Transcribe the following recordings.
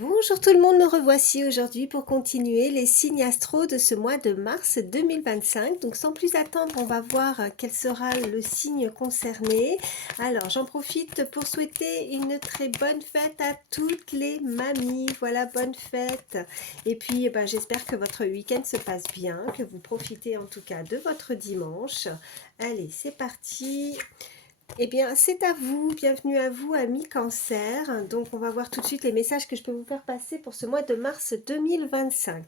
Bonjour tout le monde, me revoici aujourd'hui pour continuer les signes astro de ce mois de mars 2025. Donc sans plus attendre, on va voir quel sera le signe concerné. Alors j'en profite pour souhaiter une très bonne fête à toutes les mamies. Voilà, bonne fête. Et puis j'espère que votre week-end se passe bien, que vous profitez en tout cas de votre dimanche. Allez, c'est parti. Eh bien, c'est à vous, bienvenue à vous, amis Cancer. Donc, on va voir tout de suite les messages que je peux vous faire passer pour ce mois de mars 2025.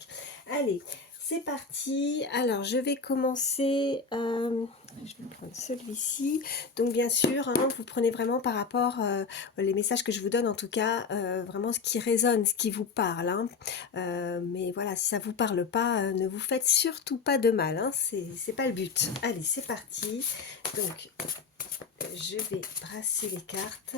Allez, c'est parti. Alors, je vais commencer, je vais prendre celui-ci. Donc, bien sûr, hein, vous prenez vraiment par rapport, les messages que je vous donne, en tout cas, vraiment ce qui résonne, ce qui vous parle. Hein. Mais voilà, si ça ne vous parle pas, ne vous faites surtout pas de mal. Hein, c'est pas le but. Allez, c'est parti. Donc, je vais brasser les cartes.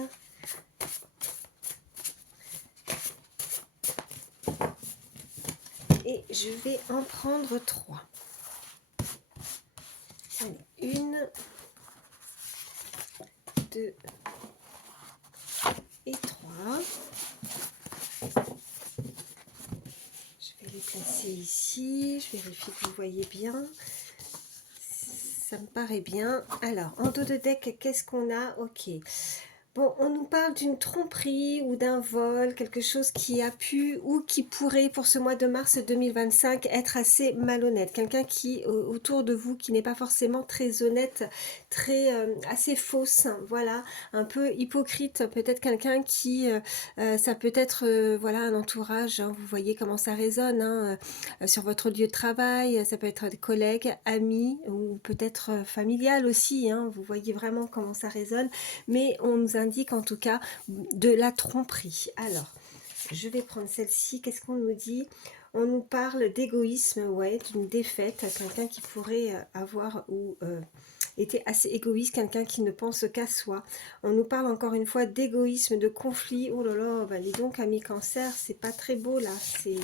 Et je vais en prendre 3. Allez, 1, 2 et 3. Je vais les placer ici. Je vérifie que vous voyez bien. Ça me paraît bien. Alors, en dos de deck, qu'est-ce qu'on a? Ok. Bon, on nous parle d'une tromperie ou d'un vol, quelque chose qui a pu ou qui pourrait pour ce mois de mars 2025 être assez malhonnête. Quelqu'un qui autour de vous qui n'est pas forcément très honnête, très assez fausse, voilà, un peu hypocrite. Peut-être quelqu'un qui, ça peut être voilà un entourage. Hein, vous voyez comment ça résonne hein, sur votre lieu de travail. Ça peut être des collègues, amis ou peut-être familial aussi. Hein, vous voyez vraiment comment ça résonne. Mais on nous indique en tout cas de la tromperie. Alors, je vais prendre celle-ci. Qu'est-ce qu'on nous dit? On nous parle d'égoïsme, ouais, d'une défaite, quelqu'un qui pourrait avoir ou était assez égoïste, quelqu'un qui ne pense qu'à soi. On nous parle encore une fois d'égoïsme, de conflit. Oh là là, bah dis donc, ami Cancer, c'est pas très beau là. C'est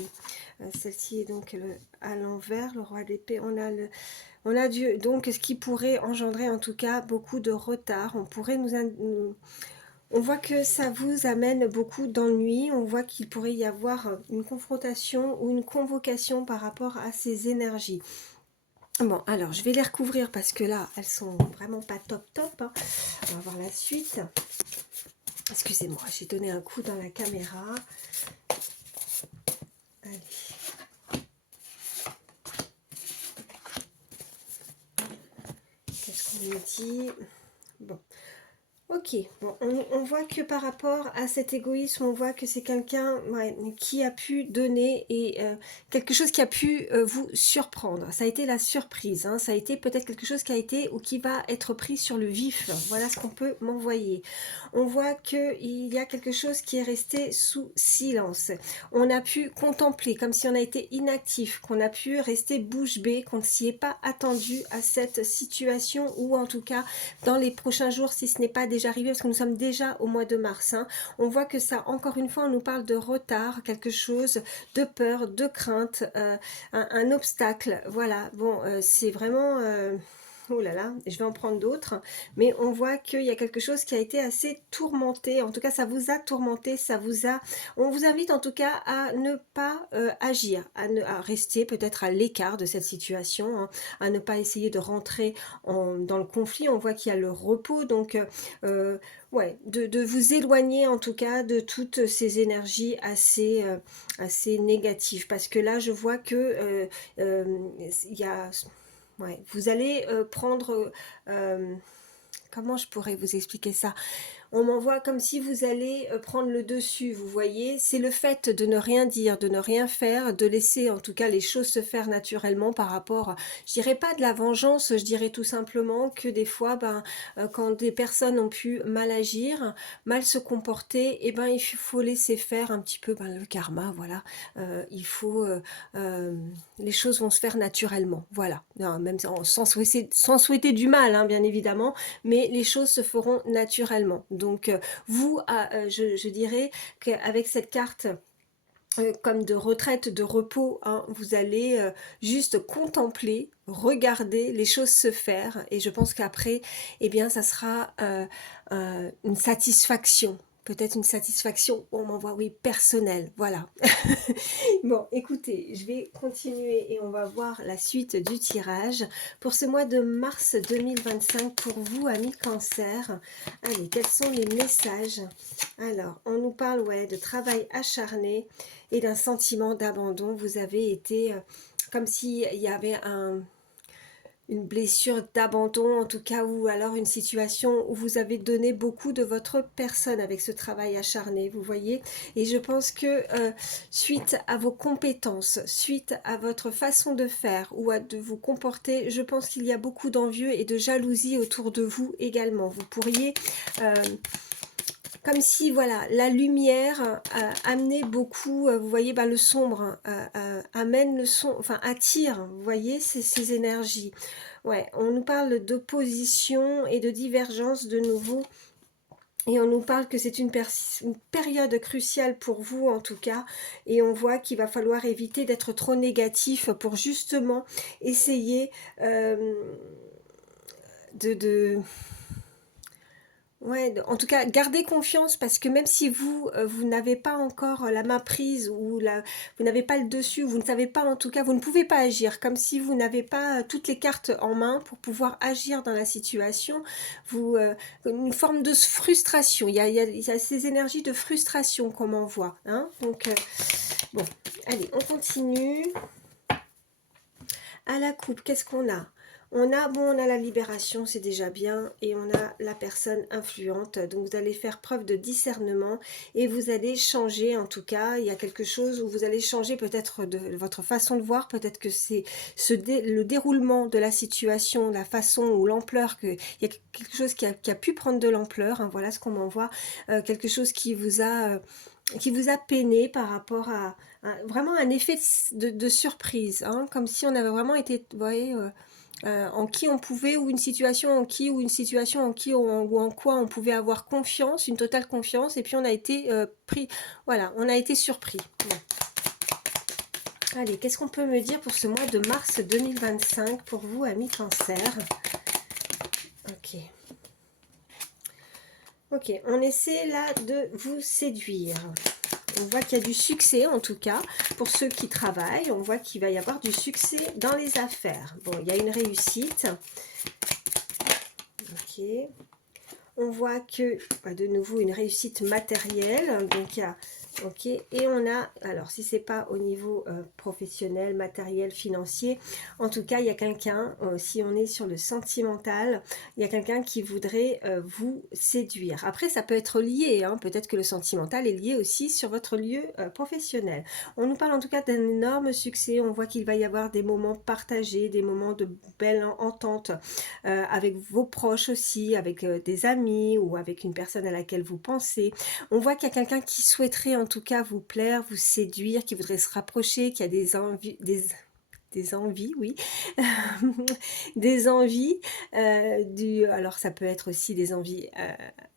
celle-ci est donc à l'envers, le roi d'épée. On a Dieu, donc ce qui pourrait engendrer en tout cas beaucoup de retard. On pourrait on voit que ça vous amène beaucoup d'ennuis. On voit qu'il pourrait y avoir une confrontation ou une convocation par rapport à ces énergies. Bon, alors je vais les recouvrir parce que là, elles sont vraiment pas top top. Hein. On va voir la suite. Excusez-moi, j'ai donné un coup dans la caméra. Allez. Qu'est-ce qu'on nous dit? Bon. Ok, bon, on voit que par rapport à cet égoïsme, on voit que c'est quelqu'un qui a pu donner et quelque chose qui a pu vous surprendre. Ça a été la surprise, hein, ça a été peut-être quelque chose qui a été ou qui va être pris sur le vif. Voilà ce qu'on peut m'envoyer. On voit qu'il y a quelque chose qui est resté sous silence. On a pu contempler comme si on a été inactif, qu'on a pu rester bouche bée, qu'on ne s'y est pas attendu à cette situation ou en tout cas dans les prochains jours si ce n'est pas déjà arrivé parce que nous sommes déjà au mois de mars. Hein. On voit que ça, encore une fois, on nous parle de retard, quelque chose de peur, de crainte, un obstacle. Voilà, bon, c'est vraiment... Oh là là, je vais en prendre d'autres, mais on voit qu'il y a quelque chose qui a été assez tourmenté, en tout cas ça vous a tourmenté, ça vous a... On vous invite en tout cas à ne pas agir, à rester peut-être à l'écart de cette situation, hein, à ne pas essayer de rentrer dans le conflit. On voit qu'il y a le repos, donc ouais, de vous éloigner en tout cas de toutes ces énergies assez négatives, parce que là je vois que il y a... Ouais, vous allez prendre... comment je pourrais vous expliquer ça? On m'envoie comme si vous allez prendre le dessus, vous voyez. C'est le fait de ne rien dire, de ne rien faire, de laisser en tout cas les choses se faire naturellement par rapport, je dirais pas de la vengeance, je dirais tout simplement que des fois, quand des personnes ont pu mal agir, mal se comporter, et il faut laisser faire un petit peu le karma, voilà. Il faut, les choses vont se faire naturellement, voilà. Non, même sans souhaiter du mal, hein, bien évidemment, mais les choses se feront naturellement. Donc vous, je dirais qu'avec cette carte comme de retraite, de repos, hein, vous allez juste contempler, regarder les choses se faire, et je pense qu'après, eh bien, ça sera une satisfaction. peut-être une satisfaction, on m'envoie oui, personnelle, voilà. Bon, écoutez, je vais continuer et on va voir la suite du tirage. Pour ce mois de mars 2025, pour vous, amis Cancer, allez, quels sont les messages? Alors, on nous parle ouais, de travail acharné et d'un sentiment d'abandon. Vous avez été comme s'il y avait une blessure d'abandon en tout cas, ou alors une situation où vous avez donné beaucoup de votre personne avec ce travail acharné, vous voyez. Et je pense que suite à vos compétences, suite à votre façon de faire ou de vous comporter, je pense qu'il y a beaucoup d'envieux et de jalousie autour de vous également. Vous pourriez comme si voilà la lumière amenait beaucoup, vous voyez le sombre amène le son, enfin attire, vous voyez ces énergies. Ouais, on nous parle d'opposition et de divergence de nouveau. Et on nous parle que c'est une période cruciale pour vous en tout cas. Et on voit qu'il va falloir éviter d'être trop négatif pour justement essayer ouais, en tout cas, gardez confiance parce que même si vous, vous n'avez pas encore la main prise ou vous n'avez pas le dessus, vous ne savez pas en tout cas, vous ne pouvez pas agir, comme si vous n'avez pas toutes les cartes en main pour pouvoir agir dans la situation. Une forme de frustration, il y a ces énergies de frustration qu'on m'envoie. Hein. Donc, bon, allez, on continue. À la coupe, qu'est-ce qu'on a? On a la libération, c'est déjà bien, et on a la personne influente. Donc vous allez faire preuve de discernement et vous allez changer, en tout cas, il y a quelque chose où vous allez changer peut-être de votre façon de voir, peut-être que c'est le déroulement de la situation, la façon ou l'ampleur, il y a quelque chose qui a pu prendre de l'ampleur, hein, voilà ce qu'on m'envoie, quelque chose qui vous a peiné par rapport à vraiment un effet de surprise, hein, comme si on avait vraiment été, vous voyez, en qui on pouvait, ou une situation en qui, ou une situation en qui, ou en quoi on pouvait avoir confiance, une totale confiance, et puis on a été pris, voilà, on a été surpris. Bon. Allez, qu'est-ce qu'on peut me dire pour ce mois de mars 2025 pour vous, amis Cancer? Ok. Ok, on essaie là de vous séduire. On voit qu'il y a du succès, en tout cas, pour ceux qui travaillent. On voit qu'il va y avoir du succès dans les affaires. Bon, il y a une réussite. Ok. On voit que, de nouveau, une réussite matérielle. Donc, il y a... Ok, et on a, alors si c'est pas au niveau professionnel, matériel, financier, en tout cas il y a quelqu'un, si on est sur le sentimental, il y a quelqu'un qui voudrait vous séduire. Après ça peut être lié, hein, peut-être que le sentimental est lié aussi sur votre lieu professionnel. On nous parle en tout cas d'un énorme succès, on voit qu'il va y avoir des moments partagés, des moments de belle entente avec vos proches aussi, avec des amis ou avec une personne à laquelle vous pensez. On voit qu'il y a quelqu'un qui souhaiterait en tout cas vous plaire, vous séduire, qui voudrait se rapprocher, qui a des envies, des envies, oui, des envies, alors ça peut être aussi des envies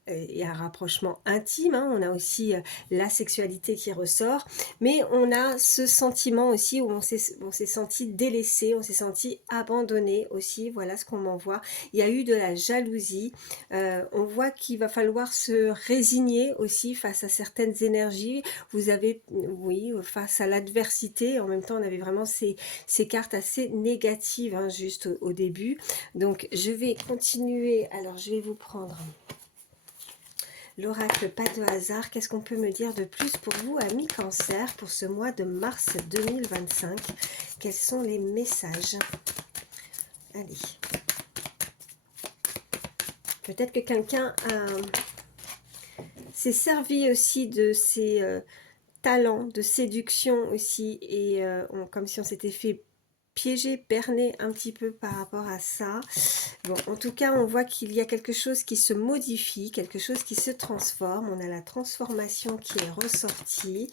et un rapprochement intime, hein. On a aussi la sexualité qui ressort, mais on a ce sentiment aussi où on s'est senti délaissé, on s'est senti abandonné aussi, voilà ce qu'on m'envoie. Il y a eu de la jalousie, on voit qu'il va falloir se résigner aussi face à certaines énergies, vous avez, oui, face à l'adversité, en même temps on avait vraiment ces cartes assez négatives, hein, juste au début. Donc je vais continuer, alors je vais vous prendre l'oracle pas de hasard. Qu'est-ce qu'on peut me dire de plus pour vous, amis Cancer, pour ce mois de mars 2025? Quels sont les messages? Allez. Peut-être que quelqu'un s'est servi aussi de ses talents de séduction aussi, et comme si on s'était fait piéger, berner un petit peu par rapport à ça. Bon, en tout cas, on voit qu'il y a quelque chose qui se modifie, quelque chose qui se transforme. On a la transformation qui est ressortie.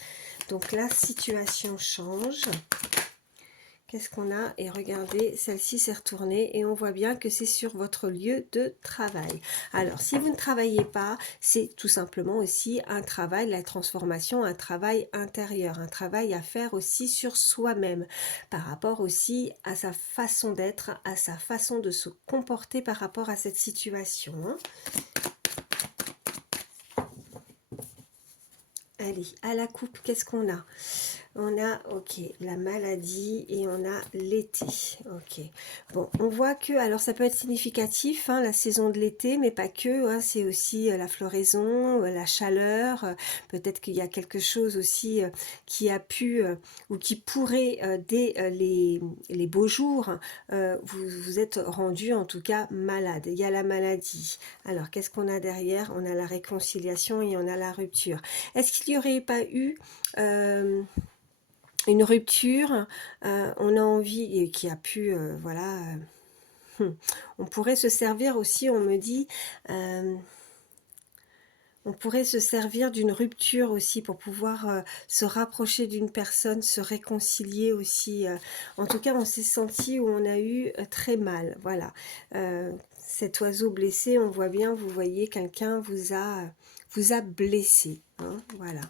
Donc, la situation change. Qu'est-ce qu'on a? Et regardez, celle-ci s'est retournée et on voit bien que c'est sur votre lieu de travail. Alors, si vous ne travaillez pas, c'est tout simplement aussi un travail, la transformation, un travail intérieur, un travail à faire aussi sur soi-même, par rapport aussi à sa façon d'être, à sa façon de se comporter par rapport à cette situation. Allez, à la coupe, qu'est-ce qu'on a? On a, ok, la maladie et on a l'été. Ok. Bon, on voit que, alors ça peut être significatif, hein, la saison de l'été, mais pas que. Hein, c'est aussi la floraison, la chaleur. Peut-être qu'il y a quelque chose aussi qui a pu ou qui pourrait, dès les beaux jours, vous vous êtes rendu en tout cas malade. Il y a la maladie. Alors, qu'est-ce qu'on a derrière? On a la réconciliation et on a la rupture. Est-ce qu'il n'y aurait pas eu une rupture, on a envie, et qui a pu, voilà, on pourrait se servir aussi, on me dit, on pourrait se servir d'une rupture aussi pour pouvoir se rapprocher d'une personne, se réconcilier aussi. En tout cas, on s'est senti où on a eu très mal, voilà. Cet oiseau blessé, on voit bien, vous voyez, quelqu'un vous a blessé. Hein, voilà.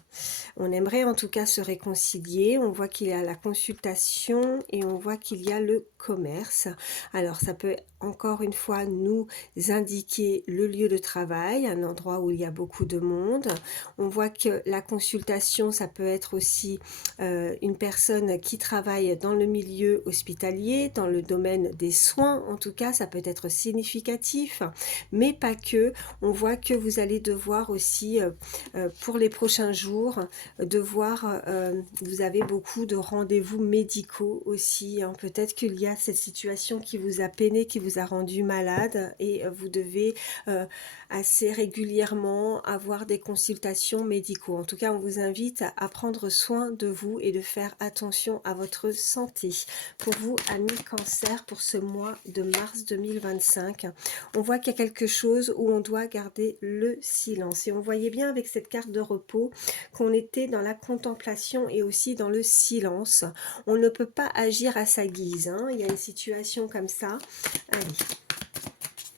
On aimerait en tout cas se réconcilier. On voit qu'il y a la consultation et on voit qu'il y a le commerce. Alors ça peut encore une fois nous indiquer le lieu de travail, un endroit où il y a beaucoup de monde. On voit que la consultation, ça peut être aussi une personne qui travaille dans le milieu hospitalier, dans le domaine des soins. En tout cas, ça peut être significatif, mais pas que. On voit que vous allez devoir aussi, pour les prochains jours, devoir, vous avez beaucoup de rendez-vous médicaux aussi. Hein. Peut-être qu'il y a cette situation qui vous a peiné, qui vous a rendu malade et vous devez assez régulièrement avoir des consultations médicaux. En tout cas, on vous invite à prendre soin de vous et de faire attention à votre santé. Pour vous, amis Cancer, pour ce mois de mars 2025, on voit qu'il y a quelque chose où on doit garder le silence. Et on voyait bien avec cette carte de repos qu'on était dans la contemplation et aussi dans le silence. On ne peut pas agir à sa guise. Hein. Il y a une situation comme ça. Allez.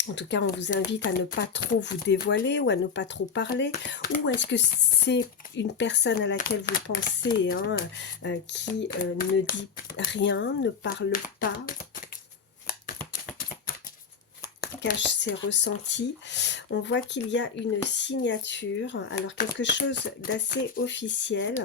En tout cas, on vous invite à ne pas trop vous dévoiler ou à ne pas trop parler. Ou est-ce que c'est une personne à laquelle vous pensez, hein, qui ne dit rien, ne parle pas, cache ses ressentis? On voit qu'il y a une signature, alors quelque chose d'assez officiel.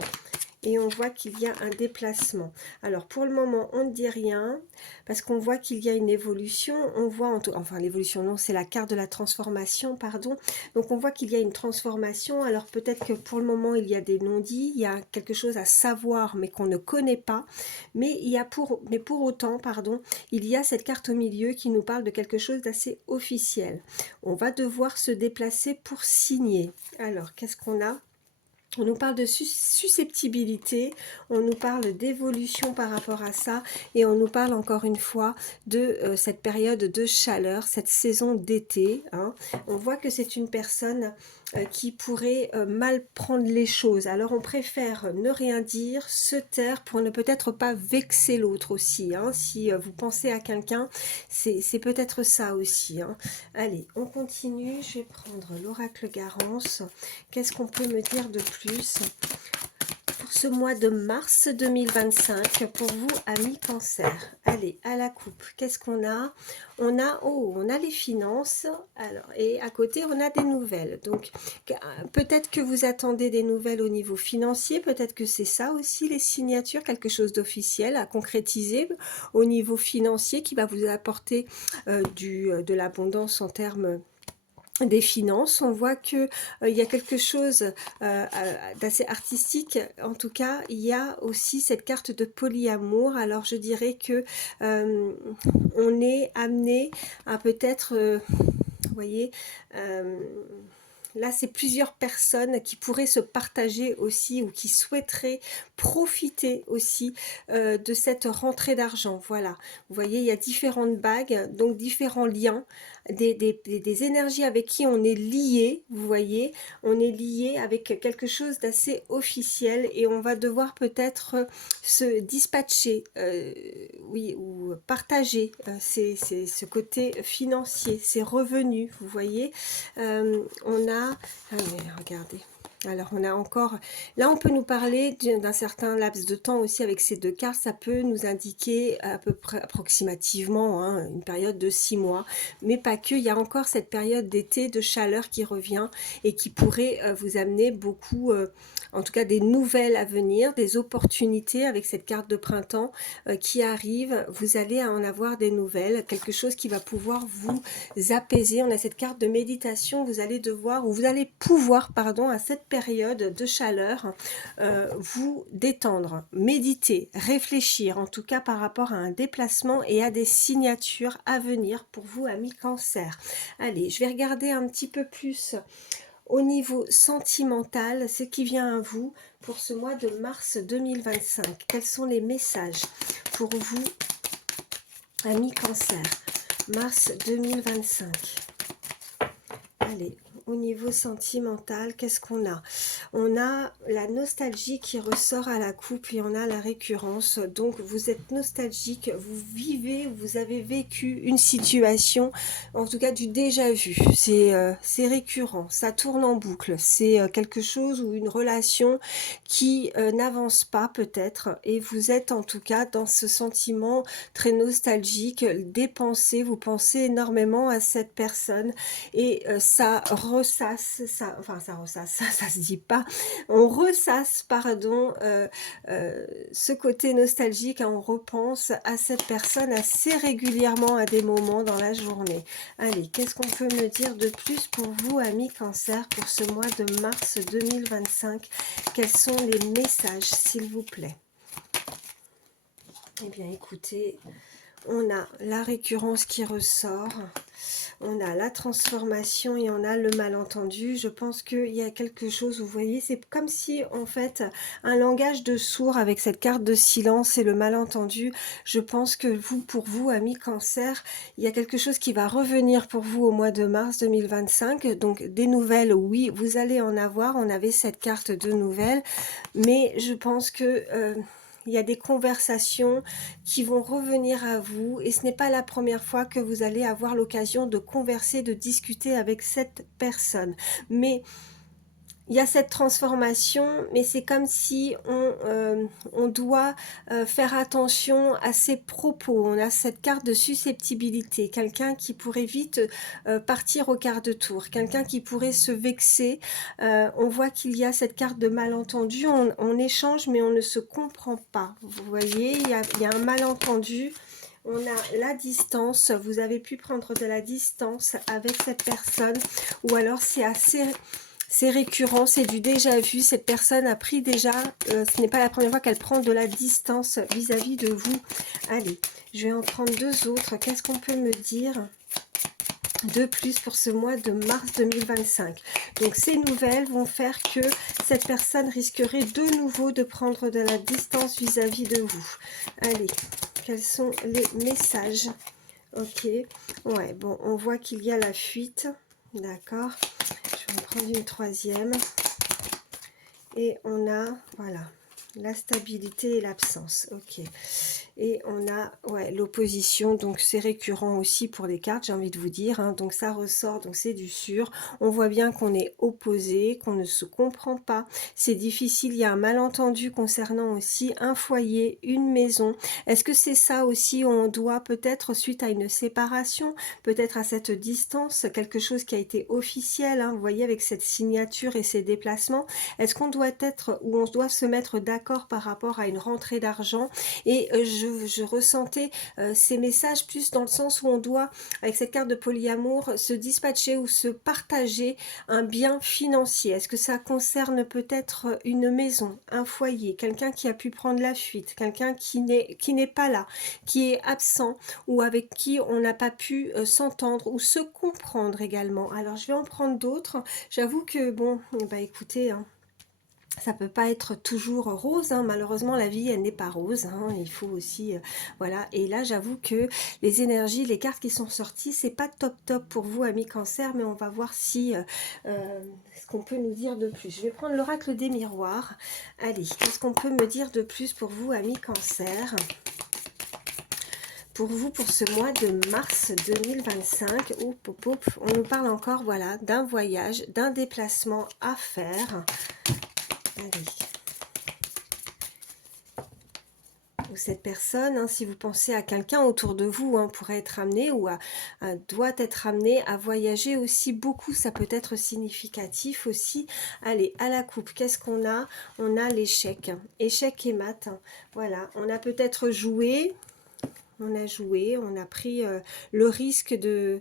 Et on voit qu'il y a un déplacement. Alors pour le moment, on ne dit rien, parce qu'on voit qu'il y a une évolution. On voit, enfin l'évolution, non, c'est la carte de la transformation, pardon. Donc on voit qu'il y a une transformation. Alors peut-être que pour le moment, il y a des non-dits, il y a quelque chose à savoir, mais qu'on ne connaît pas. Mais pour autant, pardon, il y a cette carte au milieu qui nous parle de quelque chose d'assez officiel. On va devoir se déplacer pour signer. Alors, qu'est-ce qu'on a ? On nous parle de susceptibilité, on nous parle d'évolution par rapport à ça, et on nous parle encore une fois de cette période de chaleur, cette saison d'été. Hein. On voit que c'est une personne qui pourrait mal prendre les choses. Alors on préfère ne rien dire, se taire pour ne peut-être pas vexer l'autre aussi. Hein. Si vous pensez à quelqu'un, c'est peut-être ça aussi. Hein. Allez, on continue. Je vais prendre l'oracle Garance. Qu'est-ce qu'on peut me dire de plus pour ce mois de mars 2025 pour vous, amis Cancer? Allez, à la coupe, qu'est-ce qu'on a? On a les finances, alors, et à côté, on a des nouvelles. Donc, peut-être que vous attendez des nouvelles au niveau financier, peut-être que c'est ça aussi, les signatures, quelque chose d'officiel à concrétiser au niveau financier qui va vous apporter de l'abondance en termes des finances. On voit que il y a quelque chose d'assez artistique. En tout cas, il y a aussi cette carte de polyamour. Alors je dirais que on est amené à peut-être, vous voyez, là, c'est plusieurs personnes qui pourraient se partager aussi ou qui souhaiteraient profiter aussi de cette rentrée d'argent. Voilà, vous voyez, il y a différentes bagues, donc différents liens, des énergies avec qui on est lié, vous voyez, on est lié avec quelque chose d'assez officiel et on va devoir peut-être se dispatcher, oui, ou partager ce côté financier, ces revenus, vous voyez. On a, regardez, alors on a encore, là on peut nous parler d'un certain laps de temps aussi avec ces deux cartes, ça peut nous indiquer à peu près approximativement hein, une période de 6 mois, mais pas que, il y a encore cette période d'été de chaleur qui revient et qui pourrait vous amener beaucoup en tout cas des nouvelles à venir, des opportunités avec cette carte de printemps qui arrive. Vous allez en avoir des nouvelles, quelque chose qui va pouvoir vous apaiser. On a cette carte de méditation, vous allez devoir, ou vous allez pouvoir, pardon, à cette période de chaleur, vous détendre, méditer, réfléchir, en tout cas par rapport à un déplacement et à des signatures à venir pour vous, amis Cancer. Allez, je vais regarder un petit peu plus au niveau sentimental, ce qui vient à vous pour ce mois de mars 2025. Quels sont les messages pour vous, amis Cancer, mars 2025? Allez, au niveau sentimental, qu'est-ce qu'on a? On a la nostalgie qui ressort à la coupe et on a la récurrence. Donc, vous êtes nostalgique, vous vivez, vous avez vécu une situation, en tout cas du déjà vu. C'est récurrent, ça tourne en boucle. C'est quelque chose ou une relation qui n'avance pas peut-être. Et vous êtes en tout cas dans ce sentiment très nostalgique, dépensé. Vous pensez énormément à cette personne et ça ressasse, ça se dit pas, on ressasse, pardon, ce côté nostalgique, hein, on repense à cette personne assez régulièrement à des moments dans la journée. Allez, qu'est-ce qu'on peut me dire de plus pour vous, amis Cancer, pour ce mois de mars 2025? Quels sont les messages, s'il vous plaît? Eh bien, écoutez, on a la récurrence qui ressort, on a la transformation et on a le malentendu. Je pense qu'il y a quelque chose, vous voyez, c'est comme si en fait un langage de sourd avec cette carte de silence et le malentendu. Je pense que vous, pour vous, amis Cancer, il y a quelque chose qui va revenir pour vous au mois de mars 2025. Donc des nouvelles, oui, vous allez en avoir. On avait cette carte de nouvelles, mais je pense que il y a des conversations qui vont revenir à vous et ce n'est pas la première fois que vous allez avoir l'occasion de converser, de discuter avec cette personne. Mais il y a cette transformation, mais c'est comme si on doit faire attention à ses propos. On a cette carte de susceptibilité, quelqu'un qui pourrait vite partir au quart de tour, quelqu'un qui pourrait se vexer. On voit qu'il y a cette carte de malentendu, on échange mais on ne se comprend pas. Vous voyez, il y a un malentendu. On a la distance, vous avez pu prendre de la distance avec cette personne, ou alors c'est récurrent, c'est du déjà vu, cette personne a pris déjà, ce n'est pas la première fois qu'elle prend de la distance vis-à-vis de vous. Allez, je vais en prendre deux autres, qu'est-ce qu'on peut me dire de plus pour ce mois de mars 2025? Donc ces nouvelles vont faire que cette personne risquerait de nouveau de prendre de la distance vis-à-vis de vous. Allez, quels sont les messages? Ok, ouais, bon, on voit qu'il y a la fuite, d'accord. Je vais en prendre une troisième. Et on a, voilà, la stabilité et l'absence. Ok. Et on a ouais, l'opposition, donc c'est récurrent aussi pour les cartes, j'ai envie de vous dire, hein. Donc ça ressort, donc c'est du sûr. On voit bien qu'on est opposé, qu'on ne se comprend pas. C'est difficile, il y a un malentendu concernant aussi un foyer, une maison. Est-ce que c'est ça aussi, on doit peut-être, suite à une séparation, peut-être à cette distance, quelque chose qui a été officiel, hein, vous voyez, avec cette signature et ces déplacements, est-ce qu'on doit être, ou on doit se mettre d'accord par rapport à une rentrée d'argent? Et je ressentais ces messages plus dans le sens où on doit, avec cette carte de polyamour, se dispatcher ou se partager un bien financier. Est-ce que ça concerne peut-être une maison, un foyer, quelqu'un qui a pu prendre la fuite, quelqu'un qui n'est pas là, qui est absent ou avec qui on n'a pas pu s'entendre ou se comprendre également? Alors je vais en prendre d'autres. J'avoue que bon, bah écoutez, hein, ça peut pas être toujours rose, hein. Malheureusement la vie elle n'est pas rose, hein. Il faut aussi voilà, et là j'avoue que les énergies, les cartes qui sont sorties, c'est pas top pour vous, amis Cancer, mais on va voir si ce qu'on peut nous dire de plus. Je vais prendre l'oracle des miroirs. Allez, qu'est-ce qu'on peut me dire de plus pour vous, amis Cancer? Pour vous, pour ce mois de mars 2025, on nous parle encore, voilà, d'un voyage, d'un déplacement à faire. Allez. pour cette personne, hein, si vous pensez à quelqu'un autour de vous, hein, pourrait être amené ou doit être amené à voyager aussi beaucoup. Ça peut être significatif aussi. Allez, à la coupe, qu'est-ce qu'on a? On a l'échec. Échec et mat. Hein. Voilà, on a peut-être joué. On a pris le risque de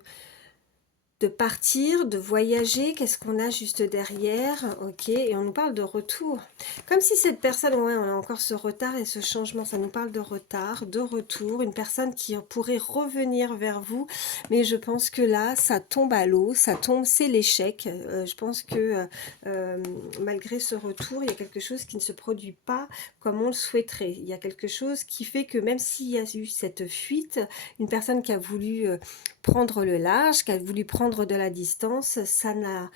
partir, de voyager. Qu'est-ce qu'on a juste derrière? Ok, et on nous parle de retour. Comme si cette personne, ouais, on a encore ce retard et ce changement, ça nous parle de retard, de retour, une personne qui pourrait revenir vers vous, mais je pense que là, ça tombe à l'eau, ça tombe, c'est l'échec. Je pense que malgré ce retour, il y a quelque chose qui ne se produit pas comme on le souhaiterait. Il y a quelque chose qui fait que même s'il y a eu cette fuite, une personne qui a voulu prendre le large, qui a voulu prendre de la distance, ça n'a,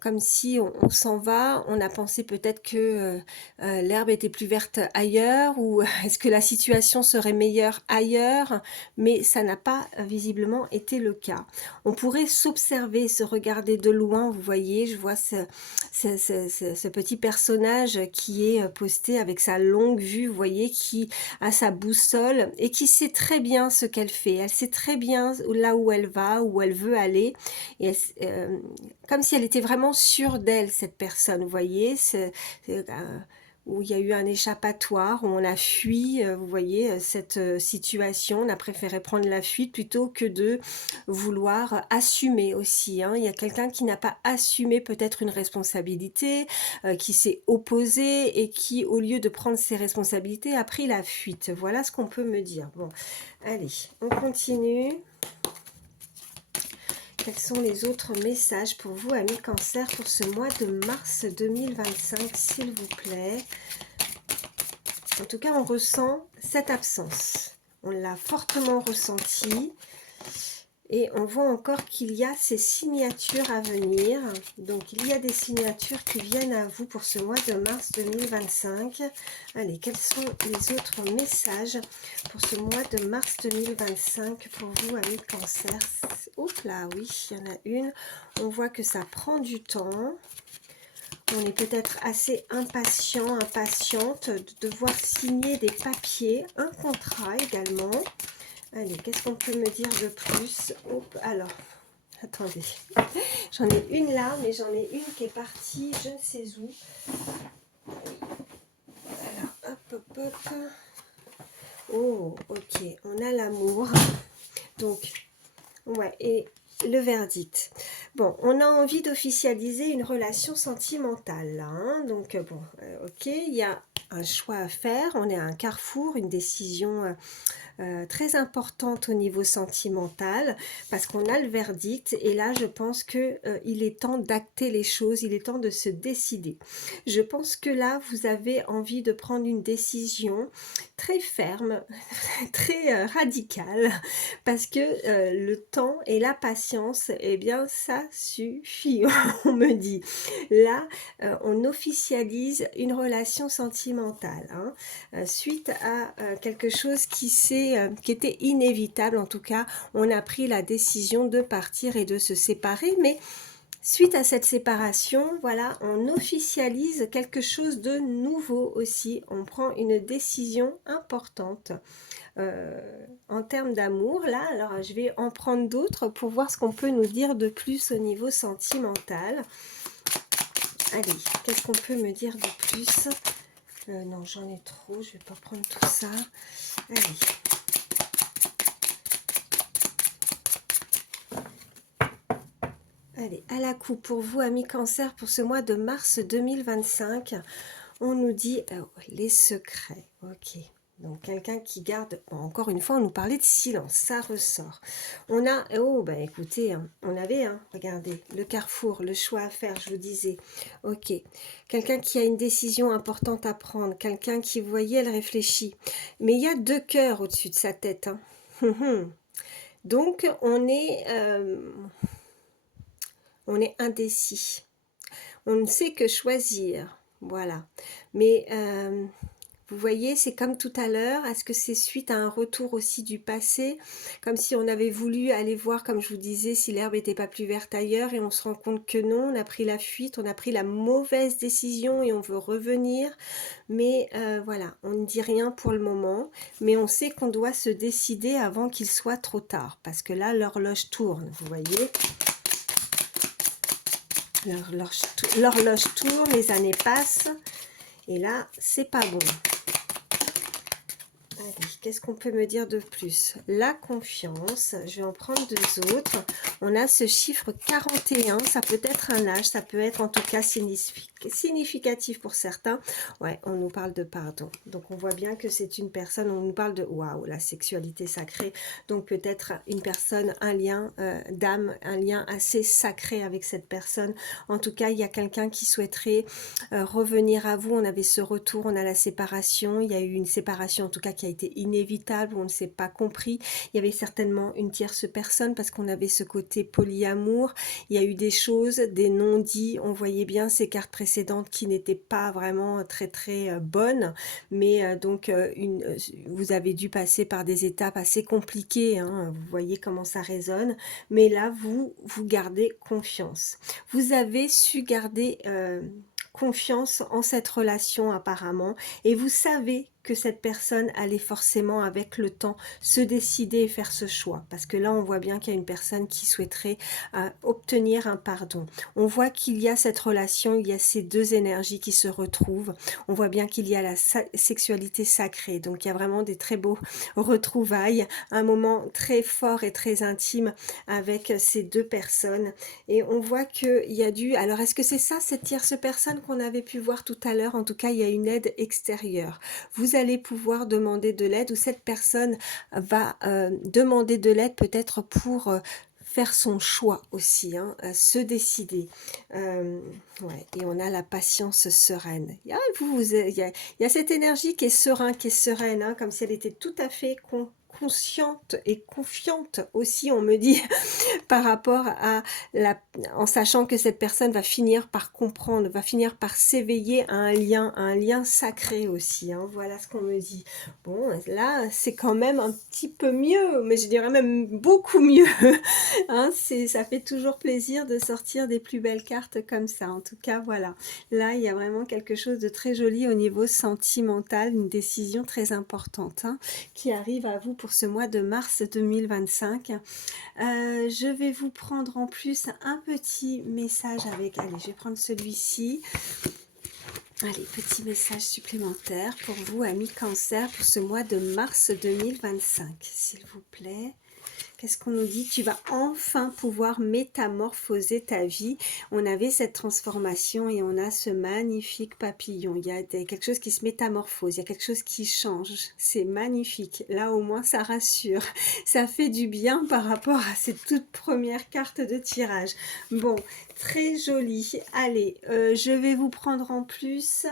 comme si on s'en va, on a pensé peut-être que l'herbe était plus verte ailleurs, ou est-ce que la situation serait meilleure ailleurs, mais ça n'a pas visiblement été le cas. On pourrait s'observer, se regarder de loin, vous voyez, je vois ce petit personnage qui est posté avec sa longue vue, vous voyez, qui a sa boussole et qui sait très bien ce qu'elle fait, elle sait très bien là où elle va, où elle veut aller, et comme si elle était vraiment sûre d'elle, cette personne, vous voyez, où il y a eu un échappatoire, où on a fui, vous voyez, cette situation, on a préféré prendre la fuite plutôt que de vouloir assumer aussi. Hein. Il y a quelqu'un qui n'a pas assumé peut-être une responsabilité, qui s'est opposé et qui, au lieu de prendre ses responsabilités, a pris la fuite. Voilà ce qu'on peut me dire. Bon, allez, on continue. Quels sont les autres messages pour vous, amis Cancer, pour ce mois de mars 2025, s'il vous plaît? En tout cas, on ressent cette absence. On l'a fortement ressenti. Et on voit encore qu'il y a ces signatures à venir. Donc, il y a des signatures qui viennent à vous pour ce mois de mars 2025. Allez, quels sont les autres messages pour ce mois de mars 2025 pour vous, amis de Cancer? Oups là, oui, il y en a une. On voit que ça prend du temps. On est peut-être assez impatient, impatiente de devoir signer des papiers, un contrat également. Allez, qu'est-ce qu'on peut me dire de plus? Hop, alors, attendez. J'en ai une là, mais j'en ai une qui est partie, je ne sais où. Alors, hop, hop, hop. Oh, ok, on a l'amour. Donc, ouais, et le verdict. Bon, on a envie d'officialiser une relation sentimentale, là, hein. Donc, bon, ok, il y a un choix à faire. On est à un carrefour, une décision très importante au niveau sentimental, parce qu'on a le verdict, et là je pense que il est temps d'acter les choses, il est temps de se décider. Je pense que là vous avez envie de prendre une décision très ferme, très radicale, parce que le temps et la patience, eh bien ça suffit, on me dit. Là, on officialise une relation sentimentale, hein, suite à quelque chose qui était inévitable. En tout cas, on a pris la décision de partir et de se séparer, mais suite à cette séparation, voilà, on officialise quelque chose de nouveau aussi. On prend une décision importante en termes d'amour. Là, alors je vais en prendre d'autres pour voir ce qu'on peut nous dire de plus au niveau sentimental. Allez, qu'est-ce qu'on peut me dire de plus? Non, j'en ai trop, je vais pas prendre tout ça. Allez. Allez, à la coupe pour vous, amis Cancer, pour ce mois de mars 2025. On nous dit les secrets. Ok. Donc, quelqu'un qui garde... Bon, encore une fois, on nous parlait de silence. Ça ressort. On a... Oh, ben écoutez, hein, on avait, hein, regardez, le carrefour, le choix à faire, je vous disais. Ok. Quelqu'un qui a une décision importante à prendre. Quelqu'un qui, vous voyez, elle réfléchit. Mais il y a deux cœurs au-dessus de sa tête. Hein. Donc, on est indécis. On ne sait que choisir. Voilà. Mais... Vous voyez, c'est comme tout à l'heure. Est-ce que c'est suite à un retour aussi du passé? Comme si on avait voulu aller voir, comme je vous disais, si l'herbe n'était pas plus verte ailleurs et on se rend compte que non, on a pris la fuite, on a pris la mauvaise décision et on veut revenir. Mais voilà, on ne dit rien pour le moment, mais on sait qu'on doit se décider avant qu'il soit trop tard. Parce que là, l'horloge tourne, vous voyez. L'horloge tourne, les années passent. Et là, c'est pas bon. Allez, qu'est-ce qu'on peut me dire de plus? La confiance, je vais en prendre deux autres. On a ce chiffre 41, ça peut être un âge, ça peut être en tout cas significatif pour certains. Ouais, on nous parle de pardon. Donc on voit bien que c'est une personne, on nous parle de waouh, la sexualité sacrée. Donc peut-être une personne, un lien d'âme, un lien assez sacré avec cette personne. En tout cas, il y a quelqu'un qui souhaiterait revenir à vous. On avait ce retour, on a la séparation. Il y a eu une séparation en tout cas qui a été inévitable, on ne s'est pas compris. Il y avait certainement une tierce personne parce qu'on avait ce côté polyamour. Il y a eu des choses, des non-dits. On voyait bien ces cartes précédentes qui n'étaient pas vraiment très bonnes. Mais vous avez dû passer par des étapes assez compliquées. Hein. Vous voyez comment ça résonne. Mais là, vous gardez confiance. Vous avez su garder confiance en cette relation apparemment. Et vous savez que cette personne allait forcément avec le temps se décider et faire ce choix. Parce que là, on voit bien qu'il y a une personne qui souhaiterait obtenir un pardon. On voit qu'il y a cette relation, il y a ces deux énergies qui se retrouvent. On voit bien qu'il y a la sexualité sacrée. Donc, il y a vraiment des très beaux retrouvailles. Un moment très fort et très intime avec ces deux personnes. Et on voit qu'il y a dû... Alors, est-ce que c'est ça, cette tierce personne qu'on avait pu voir tout à l'heure? En tout cas, il y a une aide extérieure. Vous allez pouvoir demander de l'aide ou cette personne va demander de l'aide peut-être pour faire son choix aussi, hein, se décider. Ouais, et on a la patience sereine. Il y a cette énergie qui est sereine, hein, comme si elle était tout à fait consciente et confiante aussi, on me dit, par rapport à en sachant que cette personne va finir par comprendre, va finir par s'éveiller à un lien sacré aussi, hein. Voilà ce qu'on me dit. Bon, là, c'est quand même un petit peu mieux, mais je dirais même beaucoup mieux. Hein, ça fait toujours plaisir de sortir des plus belles cartes comme ça. En tout cas, voilà. Là, il y a vraiment quelque chose de très joli au niveau sentimental, une décision très importante, hein, qui arrive à vous pour ce mois de mars 2025. Je vais vous prendre en plus un petit message avec... Allez, je vais prendre celui-ci. Allez, petit message supplémentaire pour vous, amis Cancer, pour ce mois de mars 2025, s'il vous plaît. Qu'est-ce qu'on nous dit? Tu vas enfin pouvoir métamorphoser ta vie. On avait cette transformation et on a ce magnifique papillon. Il y a quelque chose qui se métamorphose, il y a quelque chose qui change. C'est magnifique. Là, au moins, ça rassure. Ça fait du bien par rapport à cette toute première carte de tirage. Bon, très joli. Allez, je vais vous prendre en plus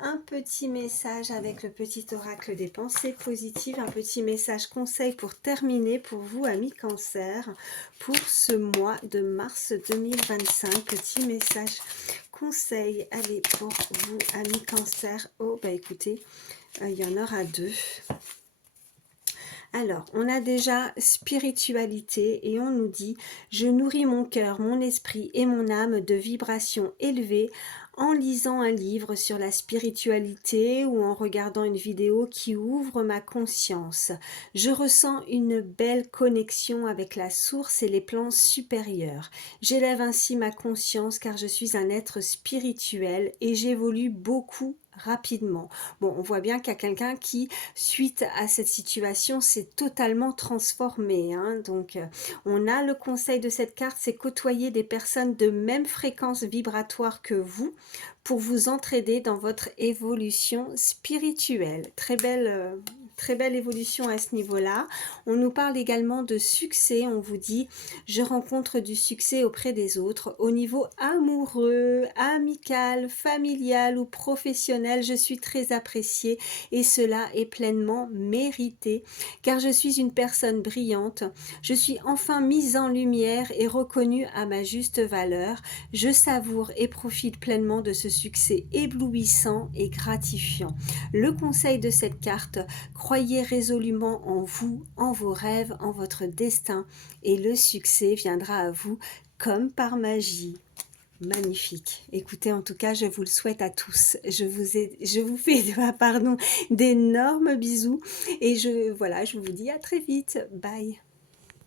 un petit message avec le petit oracle des pensées positives, un petit message conseil pour terminer pour vous, amis Cancer, pour ce mois de mars 2025. Petit message conseil, allez, pour vous, amis Cancer. Oh, bah écoutez, il y en aura deux. Alors, on a déjà spiritualité et on nous dit « Je nourris mon cœur, mon esprit et mon âme de vibrations élevées en lisant un livre sur la spiritualité ou en regardant une vidéo qui ouvre ma conscience. Je ressens une belle connexion avec la source et les plans supérieurs. J'élève ainsi ma conscience car je suis un être spirituel et j'évolue beaucoup rapidement. » Bon, on voit bien qu'il y a quelqu'un qui, suite à cette situation, s'est totalement transformé. Hein. Donc, on a le conseil de cette carte, c'est côtoyer des personnes de même fréquence vibratoire que vous pour vous entraider dans votre évolution spirituelle. Très belle très belle évolution à ce niveau-là. On nous parle également de succès. On vous dit, je rencontre du succès auprès des autres. Au niveau amoureux, amical, familial ou professionnel, je suis très appréciée et cela est pleinement mérité, car je suis une personne brillante. Je suis enfin mise en lumière et reconnue à ma juste valeur. Je savoure et profite pleinement de ce succès éblouissant et gratifiant. Le conseil de cette carte, croyez résolument en vous, en vos rêves, en votre destin, et le succès viendra à vous comme par magie. Magnifique. Écoutez, en tout cas, je vous le souhaite à tous. Je vous fais pardon, d'énormes bisous et je vous dis à très vite. Bye.